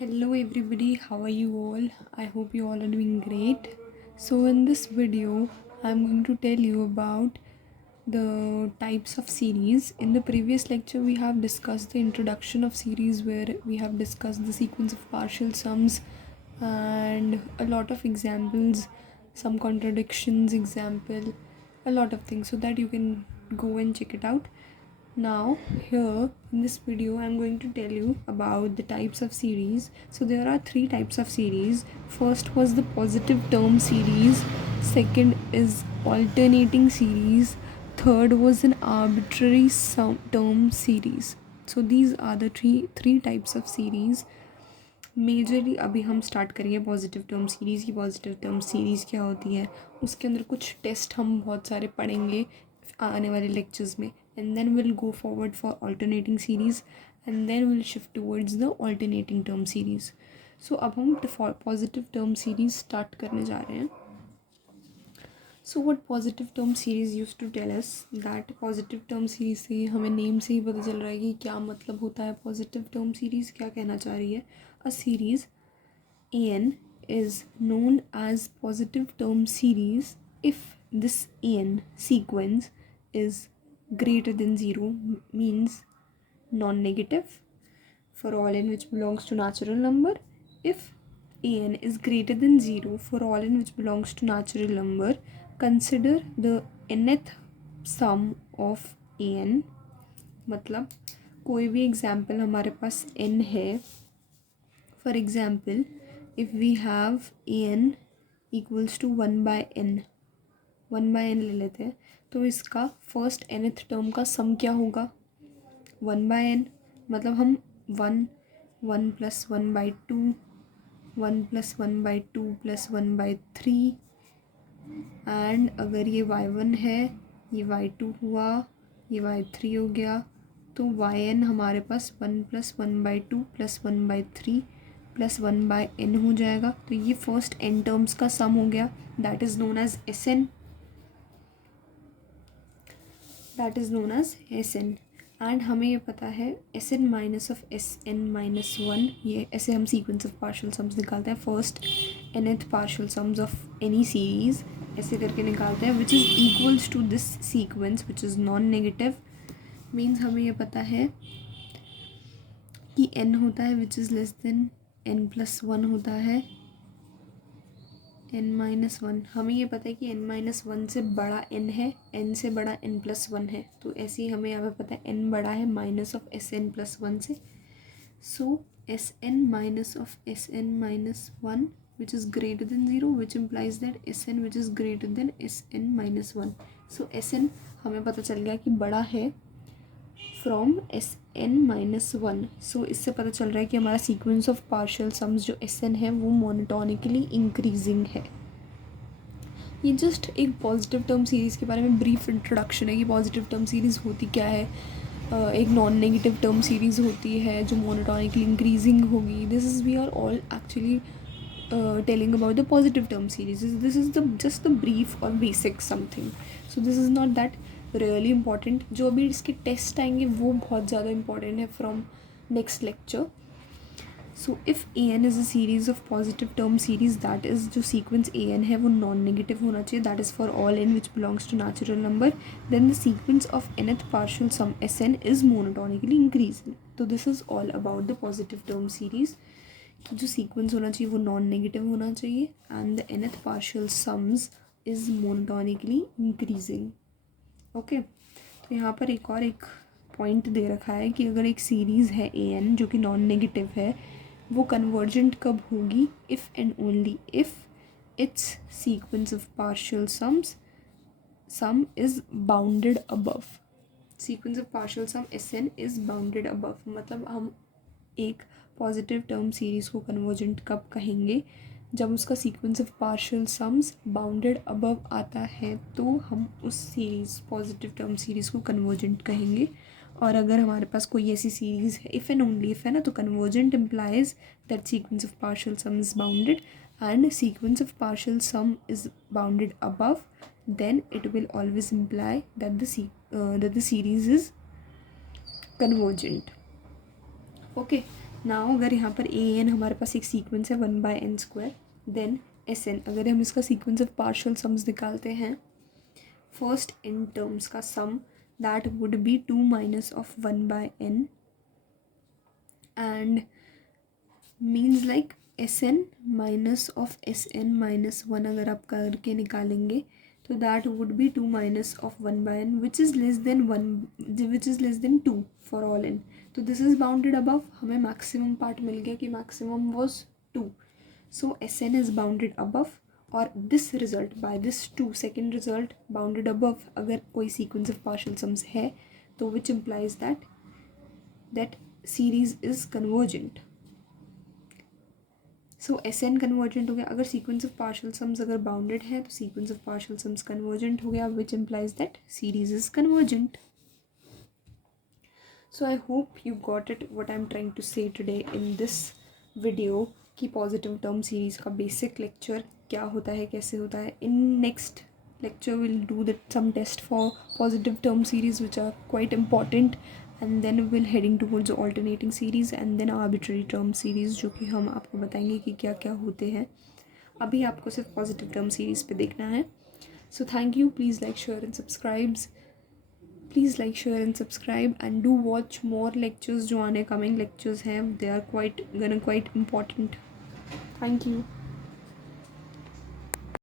Hello everybody, how are you all? I hope you all are doing great. So in this video, I'm going to tell you about the types of series. In the previous lecture, we have discussed the introduction of series where we have discussed the sequence of partial sums and a lot of examples, some contradictions example, a lot of things so that you can go and check it out. Now here in this video I'm going to tell you about the types of series. So there are three types of series. First was the positive term series, second is alternating series, third was an arbitrary term series. So these are the three types of series. Majorly अभी हम start करेंगे positive term series की. Positive term series क्या होती है, उसके अंदर कुछ टेस्ट हम बहुत सारे पढ़ेंगे आने वाले लेक्चर्स में. And then will go forward for alternating series and then will shift towards the alternating term series. So अब हम पॉजिटिव टर्म सीरीज़ स्टार्ट करने जा रहे हैं. So what positive term series use to tell us that positive term series से हमें name से ही पता चल रहा है कि क्या मतलब होता है पॉजिटिव टर्म सीरीज़, क्या कहना चाह रही है. A series an is known as positive term series if this an sequence is greater than 0, means non-negative for all n which belongs to natural number. If an is greater than 0 for all n which belongs to natural number, consider the nth sum of an. मतलब कोई भी example हमारे पास n है. For example, if we have an equals to 1 by n, 1 by n ले लेते हैं, तो इसका फर्स्ट nth टर्म का सम क्या होगा 1 by n. मतलब हम 1 plus 1 by 2, 1 plus 1 by 2 plus 1 by 3 and अगर ये y1 है, ये y2 हुआ, ये y3 हो गया, तो yn हमारे पास 1 plus 1 by 2 plus 1 by 3 plus 1 by n हो जाएगा. तो ये फर्स्ट n टर्म्स का सम हो गया. That is known as Sn. That is known as Sn. And हमें ये पता है Sn minus of Sn minus 1, ये ऐसे हम सीक्वेंस ऑफ पार्शियल सम्स निकालते हैं. First nth partial sums of any series ऐसे करके निकालते हैं which is equals to this sequence which is non negative. Means हमें ये पता है कि n होता है which is less than n plus 1 होता है n माइनस 1. हमें ये पता है कि n माइनस 1 से बड़ा n है, n से बड़ा n प्लस 1 है. तो ऐसे ही हमें यहाँ पे पता है n बड़ा है माइनस ऑफ Sn प्लस 1 से. सो Sn minus of Sn minus 1 which is greater than 0 which implies that Sn which is greater than Sn minus 1. So Sn हमें पता चल गया कि बड़ा है फ्रॉम Sn माइनस 1. सो इससे पता चल रहा है कि हमारा सीक्वेंस ऑफ पार्शियल सम्स जो Sn है वो मोनोटोनिकली इंक्रीजिंग है. ये जस्ट एक पॉजिटिव टर्म सीरीज़ के बारे में ब्रीफ इंट्रोडक्शन है कि पॉजिटिव टर्म सीरीज़ होती क्या है. एक नॉन नेगेटिव टर्म सीरीज़ होती है जो मोनोटोनिकली इंक्रीजिंग होगी. This is we are all actually telling about the positive term series. This is the just the brief और basic something. So this is not that really important. जो अभी इसके test आएंगे वो बहुत ज़्यादा इंपॉर्टेंट है from next lecture. So if an is a series of positive term series, that is जो सीक्वेंस an है वो नॉन नेगेटिव होना चाहिए. That is for all n which belongs to natural number. Then the sequence of nth partial sum Sn is monotonically increasing. तो this is all about the positive term series. जो sequence होना चाहिए वो non negative होना चाहिए and the nth partial sums is monotonically increasing. Okay. तो यहाँ पर एक पॉइंट दे रखा है कि अगर एक सीरीज़ है an जो कि नॉन नेगेटिव है, वो कन्वर्जेंट कब होगी. If and only if it's sequence of partial sum is bounded above. Sequence of partial sum Sn is bounded above. मतलब हम एक पॉजिटिव टर्म सीरीज़ को कन्वर्जेंट कब कहेंगे, जब उसका sequence of partial sums bounded above आता है तो हम उस सीरीज़ पॉजिटिव टर्म सीरीज़ को कन्वर्जेंट कहेंगे. और अगर हमारे पास कोई ऐसी सीरीज़ है इफ़ एंड ओनली इफ़ है ना, तो convergent implies that sequence of partial sum is bounded and sequence of partial sum is bounded above. then it will always imply that the series is convergent. Okay. Now अगर यहाँ पर A N हमारे पास एक sequence है 1/n², then S N अगर हम इसका sequence of partial sums निकालते हैं, फर्स्ट n टर्म्स का sum that would be 2 minus of 1/n and means like S N minus of S N minus 1 अगर आप करके निकालेंगे तो that would be 2 minus of 1/n which is less than 1 which is less than 2 for all n. तो this is bounded above. हमें maximum part मिल गया कि maximum was 2. So S N is bounded above और this result by this 2 second result bounded above अगर कोई sequence of partial sums है तो which implies that series is convergent. So S N convergent हो गया. अगर सीक्वेंस ऑफ पार्शियल सम्स अगर bounded है तो sequence of partial sums convergent हो गया which implies that series is convergent. So I hope you got it what I am trying to say today in this video कि positive term series का basic lecture क्या होता है, कैसे होता है. In next lecture we'll do some test for positive term series which are quite important, and then we'll heading towards alternating series and then arbitrary term series जो कि हम आपको बताएंगे कि क्या क्या होते हैं. अभी आपको सिर्फ पॉजिटिव टर्म सीरीज़ पे देखना है. So thank you. Please like share and subscribe and do watch more lectures जो आने कमिंग lectures हैं. They are quite important. Thank you.